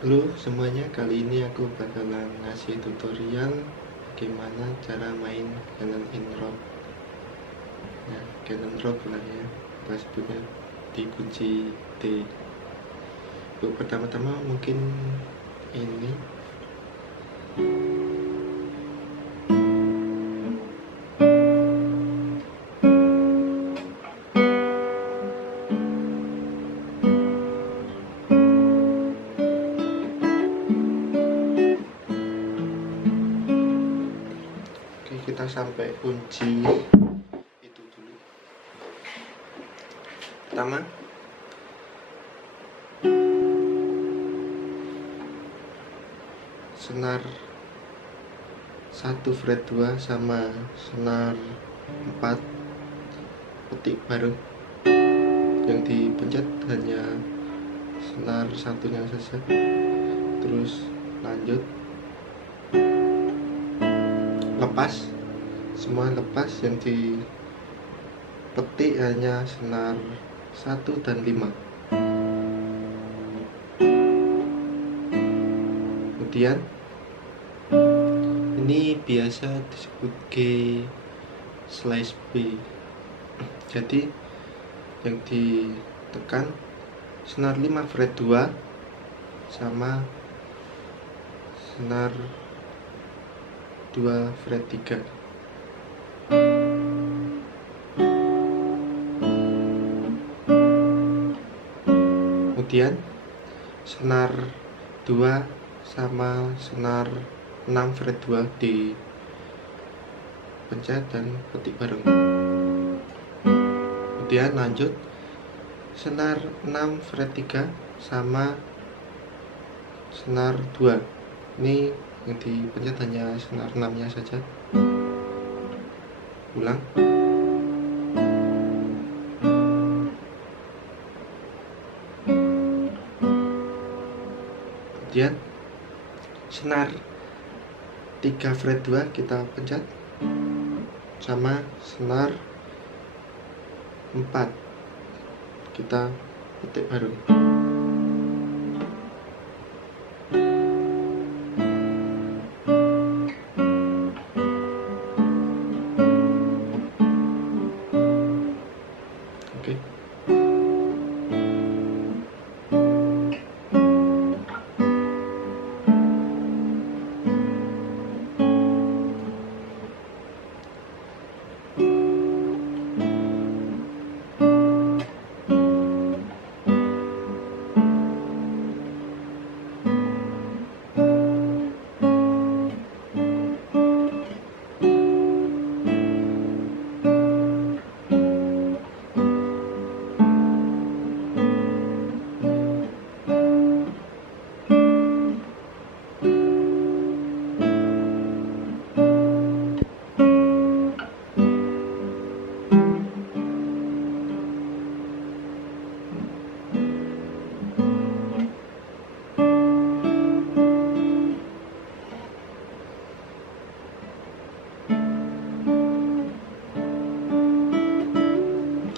Halo semuanya, kali ini aku bakalan ngasih tutorial bagaimana cara main Canon In-RAW. Ya, Canon RAW lah ya, kita sebutnya dikunci D. Untuk pertama-tama mungkin ini oke, kita sampai kunci itu dulu. Pertama, senar 1 fret 2 sama senar 4 petik baru. Yang dipencet hanya senar satunya saja. Terus lanjut, lepas, semua lepas. Yang dipetik hanya senar 1 dan 5. Kemudian ini biasa disebut G/B. Jadi yang ditekan senar 5 fret 2 sama senar 2 fret 3. Kemudian senar 2 sama senar 6 fret 2 di pencet dan petik bareng. Kemudian lanjut senar 6 fret 3 sama senar 2. Ini yang dipencet hanya senar 6 nya saja. Ulang. Kemudian senar 3 fret 2 kita pencet sama senar 4 kita petik baru. Oke.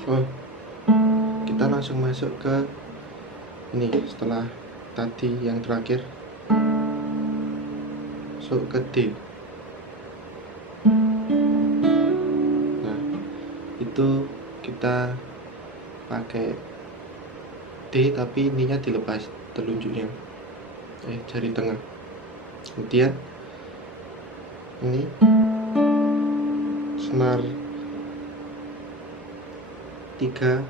Oh, kita langsung masuk ke ini. Setelah tadi yang terakhir, masuk ke D. Nah, itu kita pakai D tapi ininya dilepas, telunjuknya jari tengah. Kemudian ini senar 3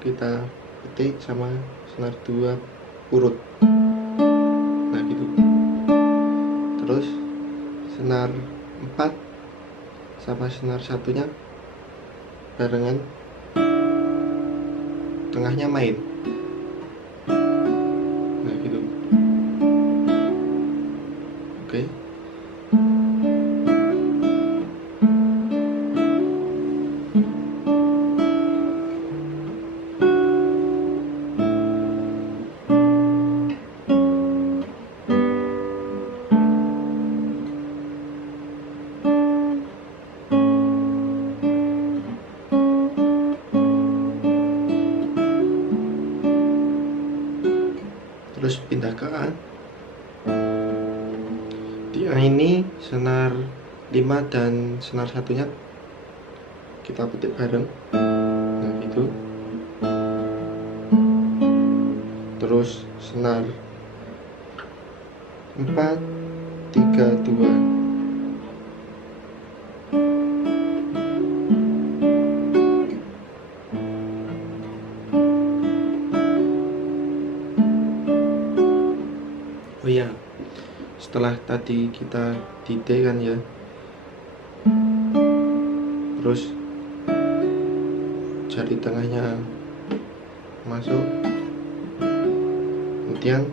kita petik sama senar 2 urut. Nah gitu. Terus senar 4 sama senar satunya barengan, tengahnya main. Nah gitu. Oke. terus pindah ke A. Di A ini senar 5 dan senar satunya kita petik bareng. Nah gitu. Terus senar 4 3 2. Oh iya, setelah tadi kita di D kan ya, terus jari tengahnya masuk, kemudian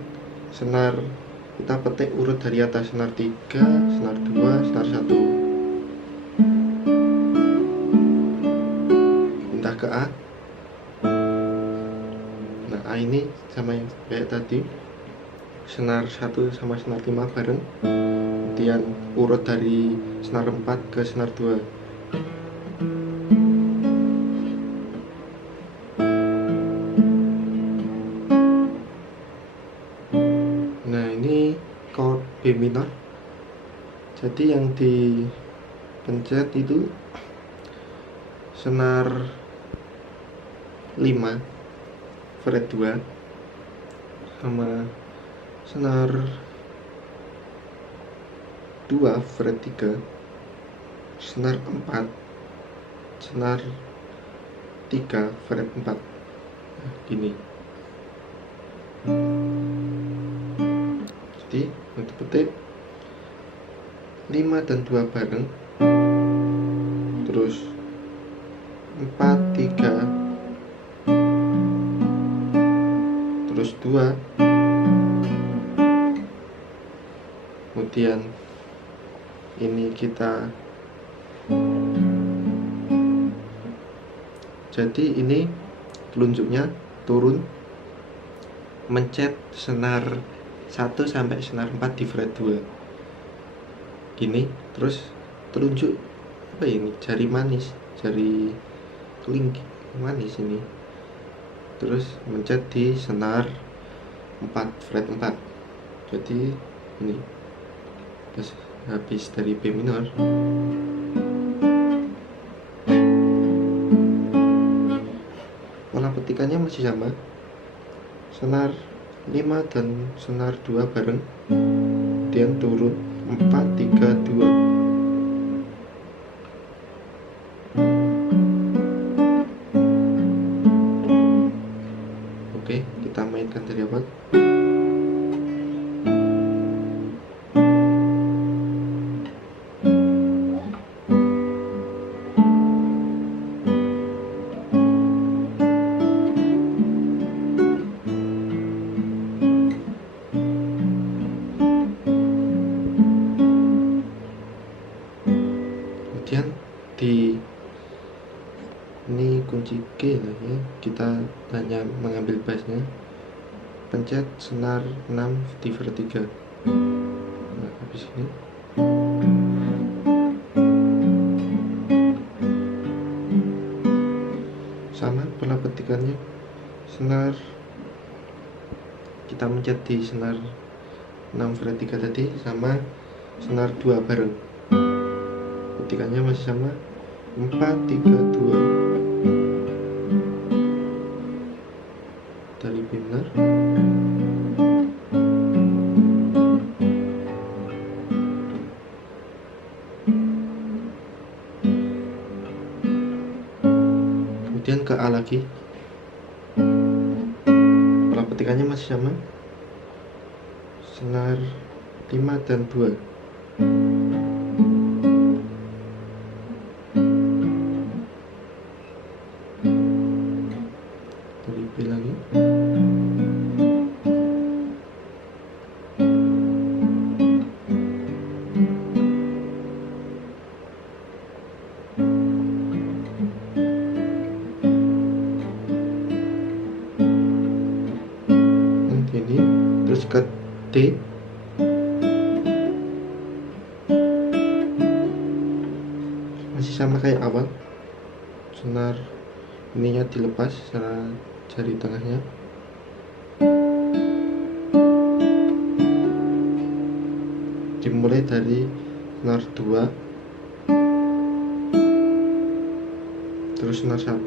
senar kita petik urut dari atas, senar 3, senar 2, senar 1, pindah ke A. Nah A ini sama yang kayak tadi, senar 1 sama senar 5 bareng, kemudian urut dari senar 4 ke senar 2. Nah ini chord B minor, jadi yang dipencet itu senar 5 fret 2 sama senar 2 fret 3, senar 4, senar 3 fret 4. Nah, gini. Jadi untuk petik 5 dan 2 bareng, terus 4 3, terus 2, kemudian ini kita, jadi ini telunjuknya turun mencet senar 1 sampai senar 4 di fret 2 gini, terus telunjuk apa ini, jari manis, jari kelingking manis ini, terus mencet di senar 4 fret 4. Jadi ini habis dari B minor. Pola petikannya masih sama, senar 5 dan senar 2 bareng, kemudian turun 4 3 2. Oke, kita mainkan dari awal. Kemudian di ini kunci G lah ya, kita hanya mengambil bassnya, pencet senar 6 di fret 3. Nah habis ini sama pola petikannya, senar kita mencet di senar 6 fret 3 tadi sama senar 2 bareng, petikannya masih sama, 4 3 2 dari B minor. Kemudian ke A lagi, pola petikannya masih sama, senar 5 dan 2. Dari B lagi. Ini terus ke D, masih sama kayak awal, senar ininya dilepas secara jari tengahnya, dimulai dari senar 2, terus senar 1,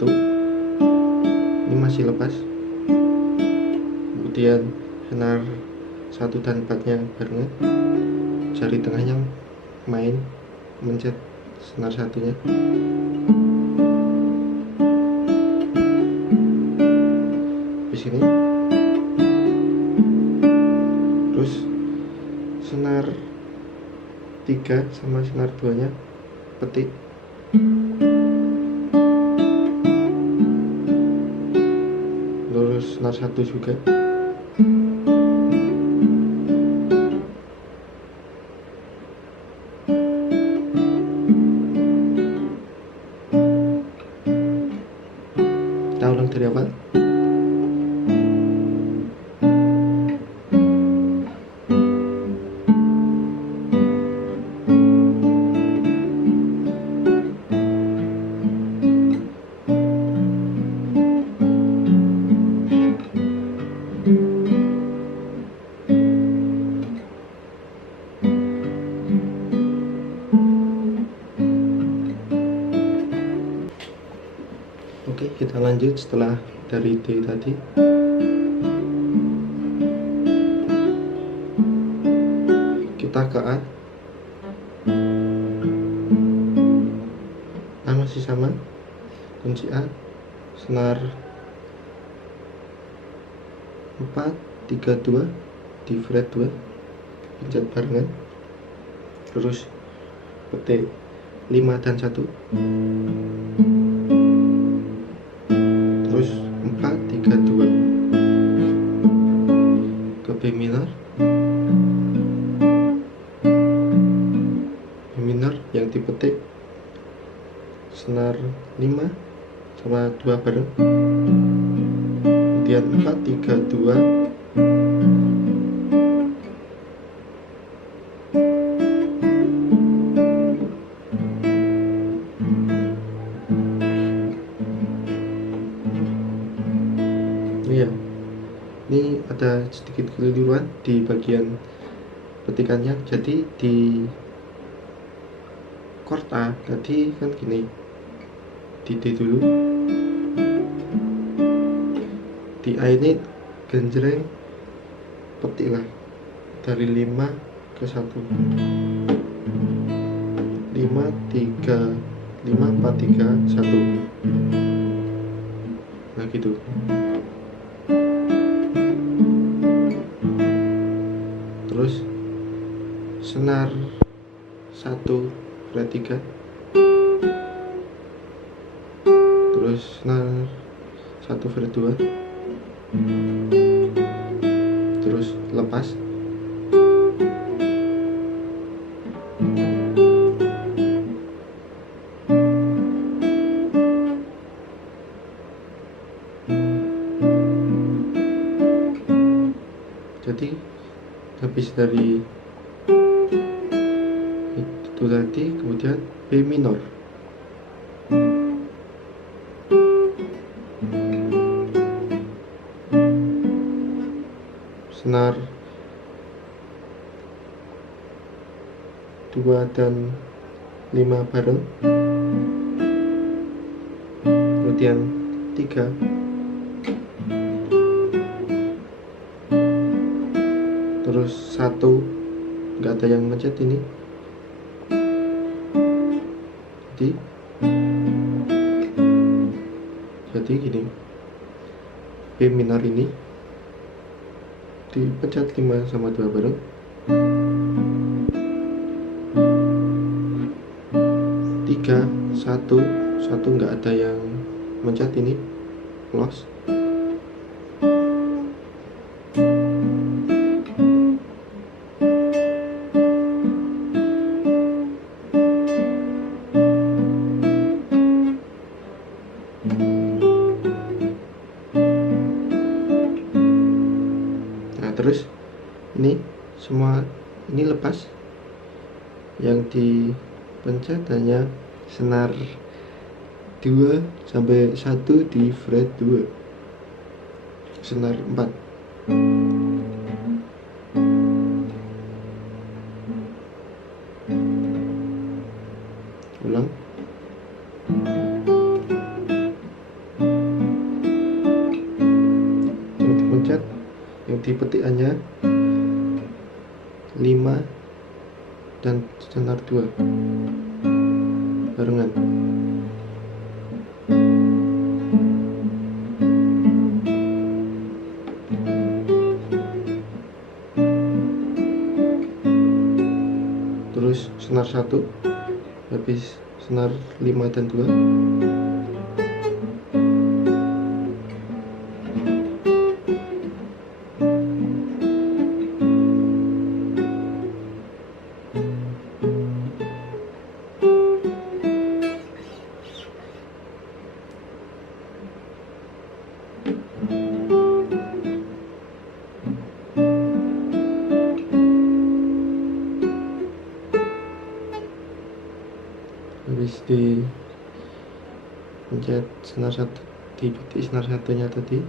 ini masih lepas, kemudian senar 1 dan 4 nya barengan, jari tengahnya main mencet senar 1 nya, di sini, terus senar 3 sama senar 2 nya petik, terus senar 1 juga, kita ulang dari awal. Oke, kita lanjut setelah dari D tadi. Kita ke A. A masih sama, kunci A, senar 4, 3, 2 di fret 2, pencet barengan, terus petik 5 dan 1, terus 4, 3, 2 ke B minor, yang dipetik senar 5 sama 2 bareng, kemudian 4, 3, 2, ya. Ini ada sedikit keliruan di bagian petikannya. Jadi di chord A tadi kan gini, di D dulu, di A ini genjreng petiklah dari 5 ke 1, 5, 3, 5, 4, 3, 1, nah gitu. Terus senar 1 fret 3, terus senar 1 fret 2, terus lepas, jadi habis dari itu tadi, kemudian B minor, senar 2 dan 5 bareng, kemudian 3, terus 1, nggak ada yang mencet ini, jadi gini, B minor ini dipencet 5 sama 2 bareng, 3, 1, nggak ada yang mencet ini, close, terus ini semua ini lepas, yang dipencet hanya senar 2 sampai 1 di fret 2, senar 4, di petikannya 5 dan senar 2 barengan. Terus senar 1 habis senar 5 dan 2. Habis di pencet senar 1 di petik senar 1-nya tadi,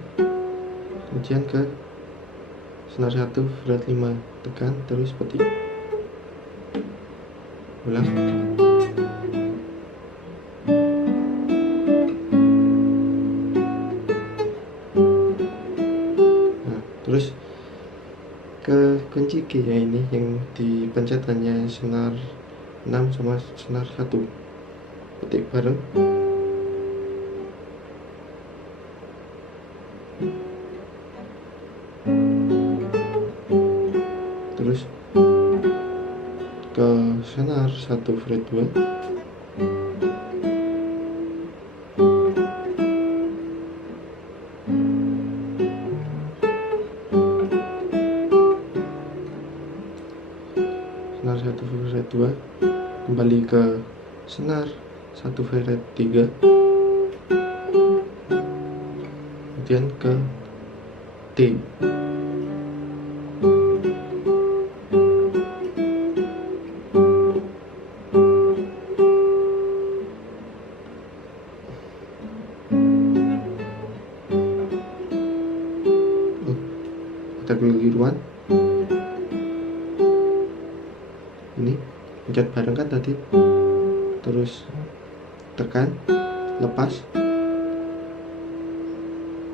kemudian ke senar 1 fret 5, tekan terus petik, ulang. Nah, terus ke kunci G ya, ini yang dipencet hanya senar 6 sama senar 1, petik bareng. Terus ke senar 1 fret 2, senar 1 fret 2, kembali ke senar 1 fret 3, kemudian ke D. Ada keliruan. Ini pencet bareng kan tadi, terus tekan, lepas,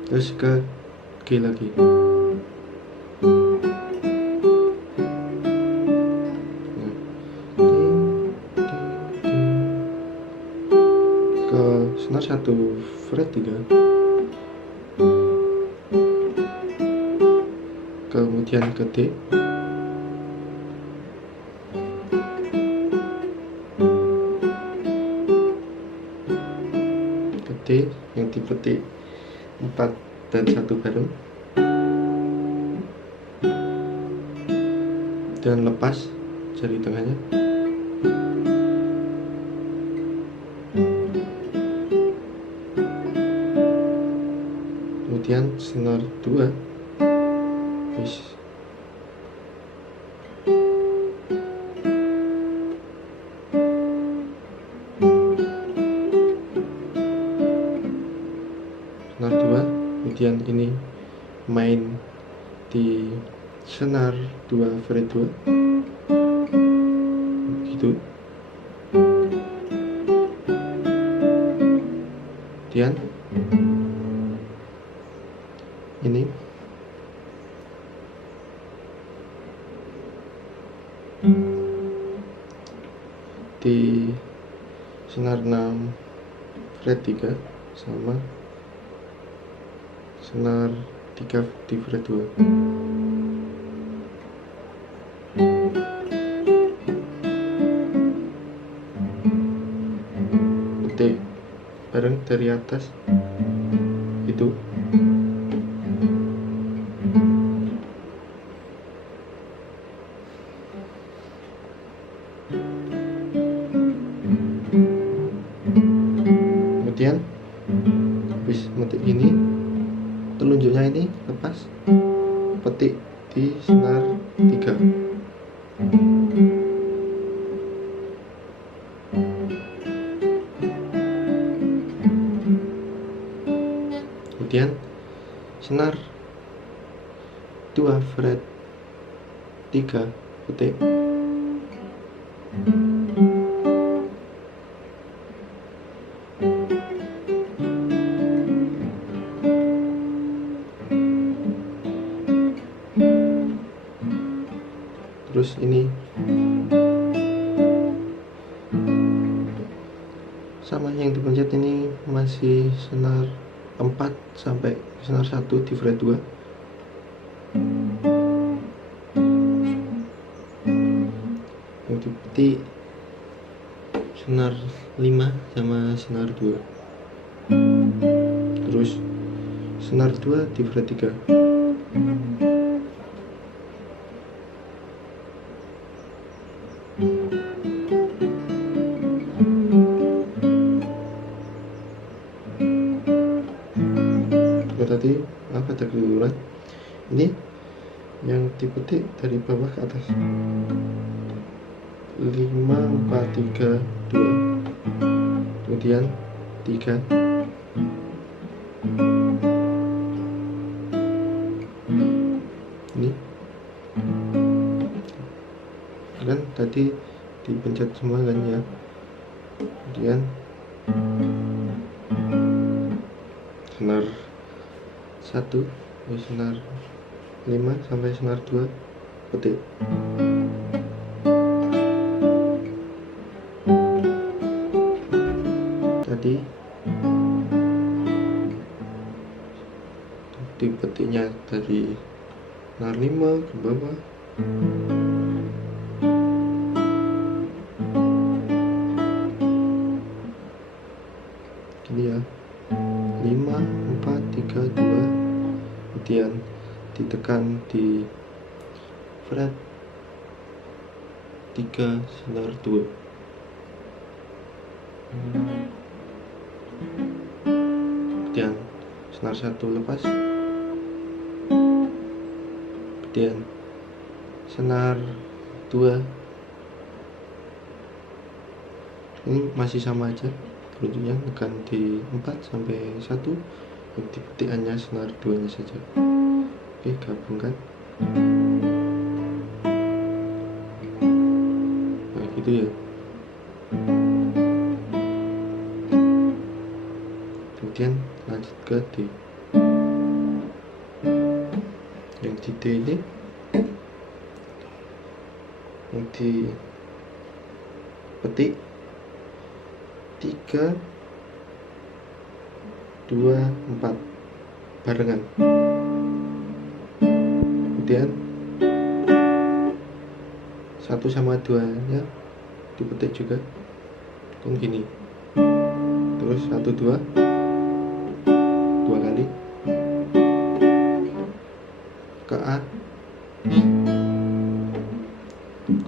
terus ke G lagi. Nah, ke senar 1 fret 3, kemudian ke D, yang dipetik 4 dan 1 bareng, dan lepas jari tengahnya. Kemudian senar 2 habis senar 2, kemudian ini main di senar 2 fret 2 gitu. Kemudian ini di senar 6 fret 3 sama senar 3 di fret 2. D bareng dari atas itu. Kemudian habis metik ini, telunjuknya ini lepas, petik di senar 3. Kemudian senar 2 fret 3, petik, Terus ini sama, yang dipencet ini masih senar 4 sampai senar 1 di fret 2. Yang dipetik senar 5 sama senar 2. Terus senar 2 di fret 3. Tadi apa ada keliruan? Ini yang dipetik dari bawah ke atas. 5 4 3 2. Kemudian 3. Ini kan tadi dipencet semua kan ya. Kemudian senar 1 senar 5 sampai senar 2 petik. Tadi dipetiknya dari senar 5 ke bawah. Gini ya, 5 4 3 2. Kemudian ditekan di fret 3 senar 2. Kemudian senar 1 lepas. Kemudian senar 2. Ini masih sama aja bentuknya, tekan di 4 sampai 1. Dipetik hanya senar 2 nya saja. Oke, gabungkan. Nah gitu ya. Kemudian lanjut ke D. Yang di D ini, yang dipetik 3 2 4 barengan. Kemudian 1 sama 2 nya dipetik juga kan gini. Terus 1 2 kali ke A,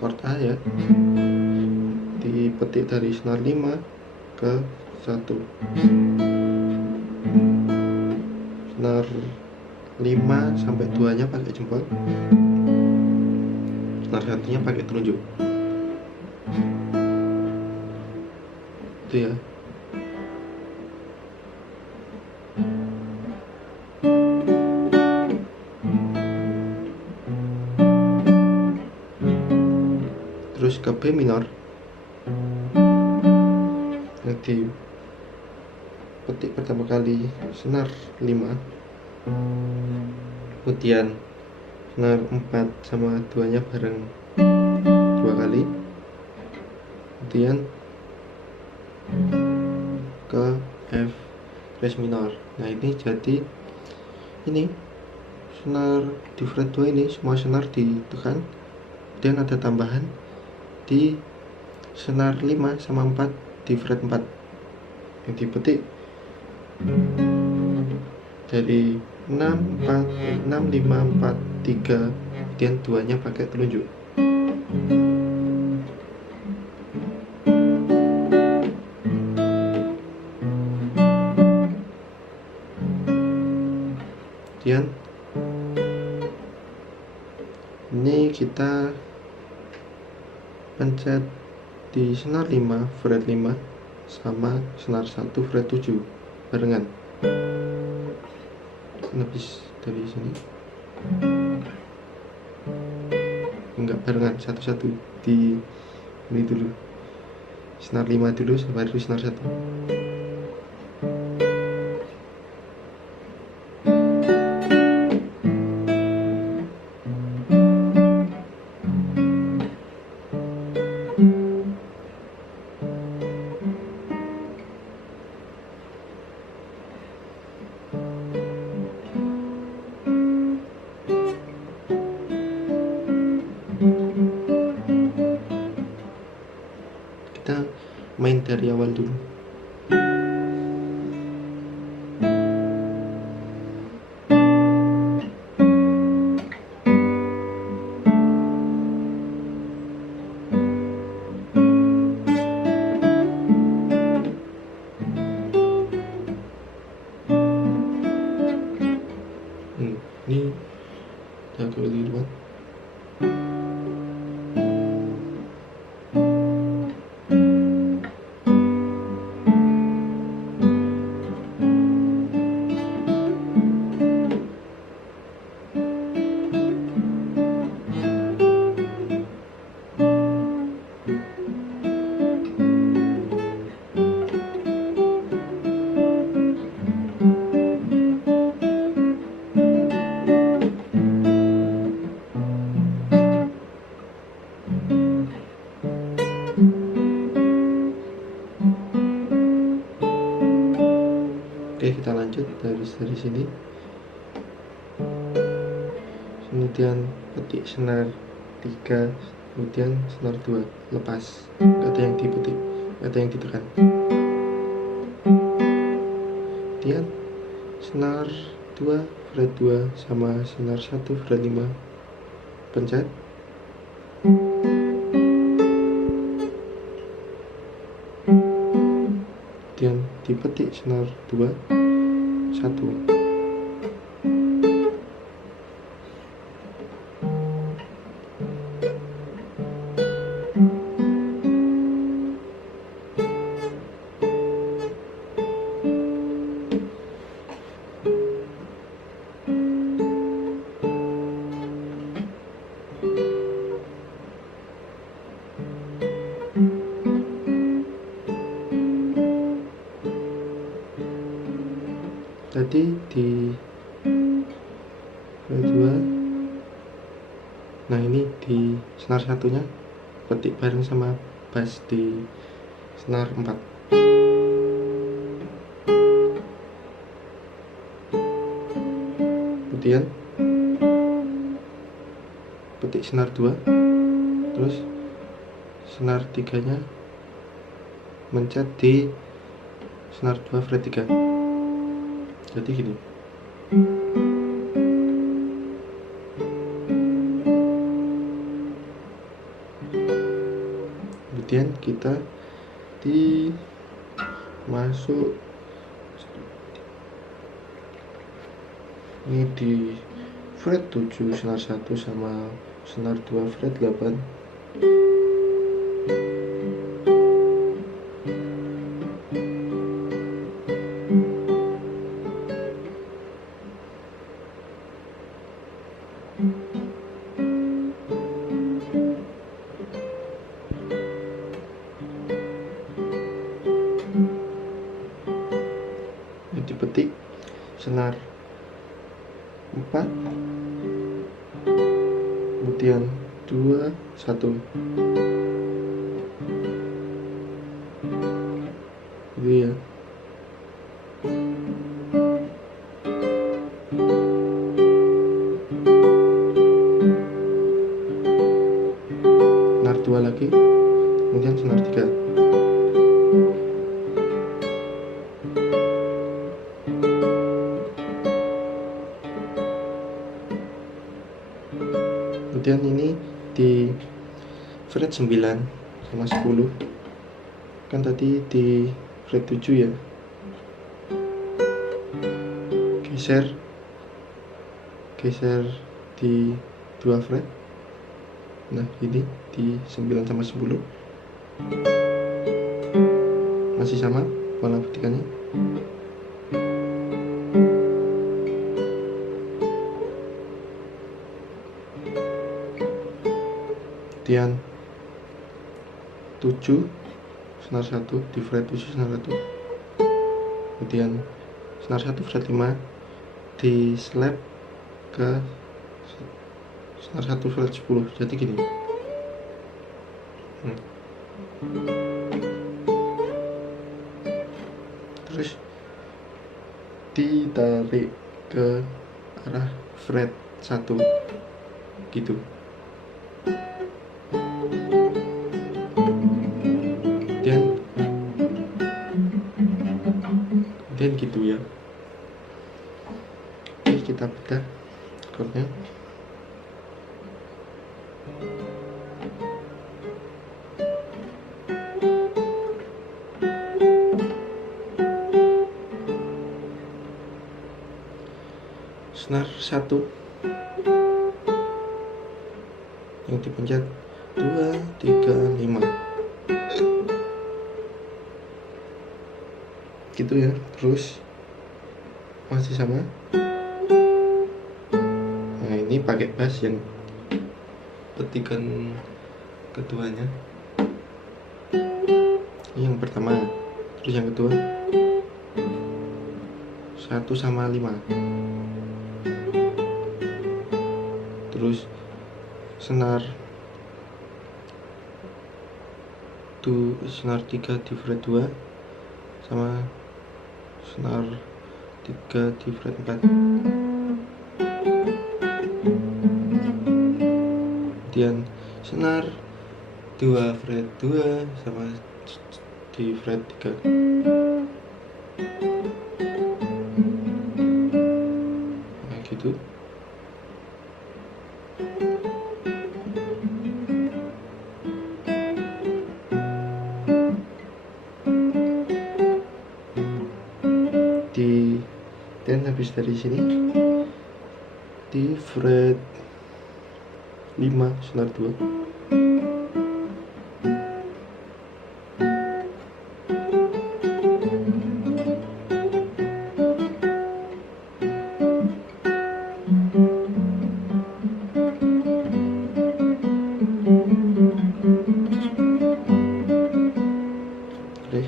chord A ya, dipetik dari senar 5 ke 1. Senar 5 sampai 2 nya pakai jempol, senar 1 nya pakai telunjuk. Itu ya. Terus ke B minor, yang dipetik pertama kali senar 5, kemudian senar 4 sama 2 nya bareng 2 kali, kemudian ke F fret minor. Nah ini jadi ini senar di fret 2 ini semua senar ditekan, dan ada tambahan di senar 5 sama 4 di fret 4 yang dipetik dari 6 4 6 5 4 3, kemudian 2 nya pakai telunjuk. Kemudian ini kita pencet di senar 5 fret 5 sama senar 1 fret 7 barengan. Lebih dari sini enggak barengan, satu-satu di ini dulu, senar 5 dulu baru senar 1. mulai dari awal dulu. Ini agak keliruan. Oke, kita lanjut dari sini. Kemudian petik senar 3, kemudian senar 2, lepas. Gak ada yang dipetik, gak ada yang ditekan. Kemudian senar 2 fret 2 sama senar 1 fret 5. Pencet. Kemudian dipetik senar 2 1. Tadi di fret 2. Nah, ini di senar satunya petik bareng sama bass di senar 4. Kemudian petik senar 2, terus senar 3 nya mencet di senar 2 fret 3. Jadi gini. Kemudian kita masuk ini di fret 7 senar 1 sama senar 2 fret 8. Dipetik senar 4, kemudian 2 1. Gitu ya. Senar 2 lagi, kemudian senar 3. Kemudian ini di fret 9 sama 10. Kan tadi di fret 7 ya. Geser di 2 fret. Nah, ini di 9 sama 10. Masih sama pola petikannya. Kemudian 7 senar 1 di fret 7 senar 1. Kemudian senar 1 fret 5 di slap ke senar 1 fret 10. Jadi gini. Terus ditarik ke arah fret 1 gitu. Kemudian ya. Oke, kita bedah chordnya. Senar 1 yang dipencet 2, 3, 5 gitu ya. Terus masih sama. Nah, ini pakai bass yang petikan keduanya. Ini yang pertama, terus yang kedua 1 sama 5. Terus senar 3 di fret 2 sama senar 3 di fret 4. Kemudian senar 2 fret 2 sama di fret 3. Nah, gitu. Dan habis dari sini di fret 5 senar 2. Oke,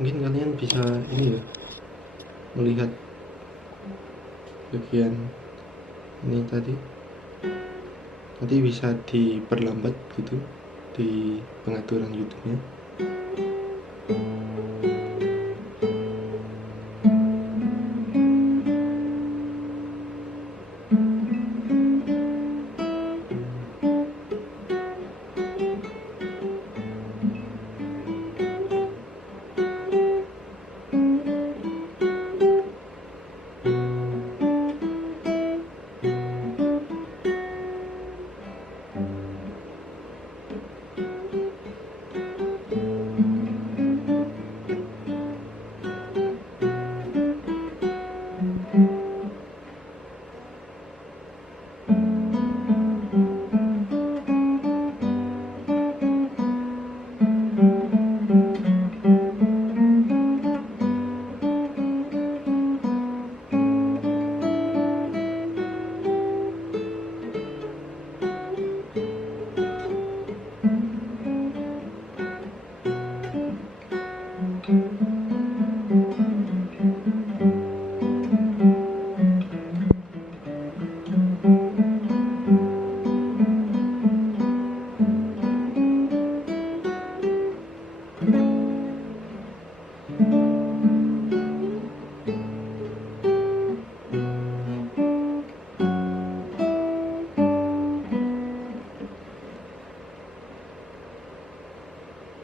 mungkin kalian bisa ini ya, melihat bagian ini tadi, nanti bisa diperlambat gitu di pengaturan YouTube-nya.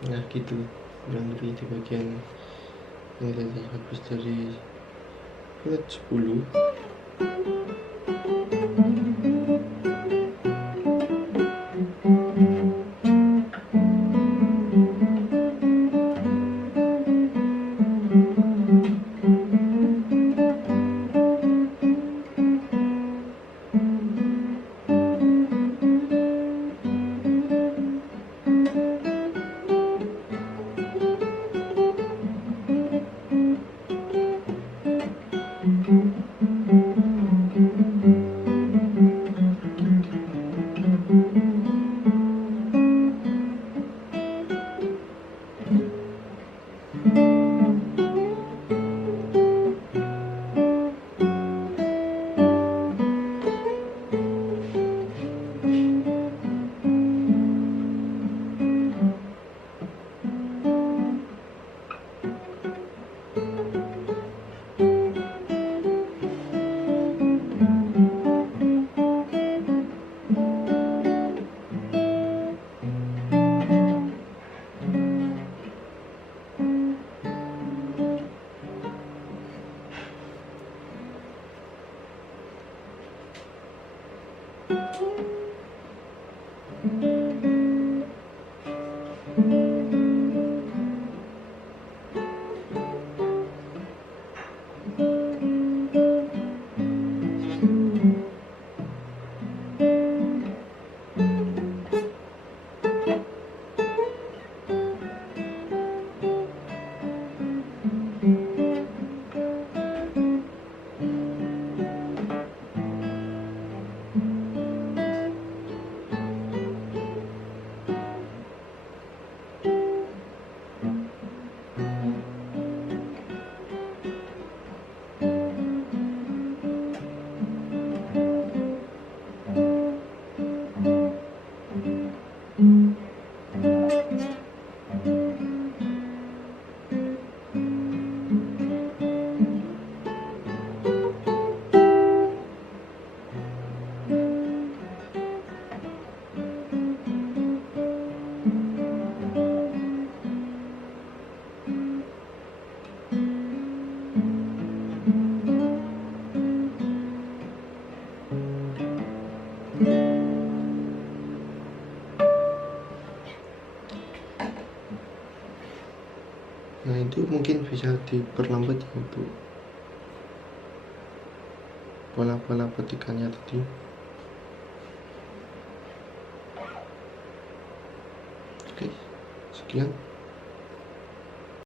Nah gitu, kurang lebih di bagian ini tadi. Habis dari fret 10, Nah itu mungkin bisa diperlambat ya Bu, pola-pola petikannya tadi. Oke, sekian.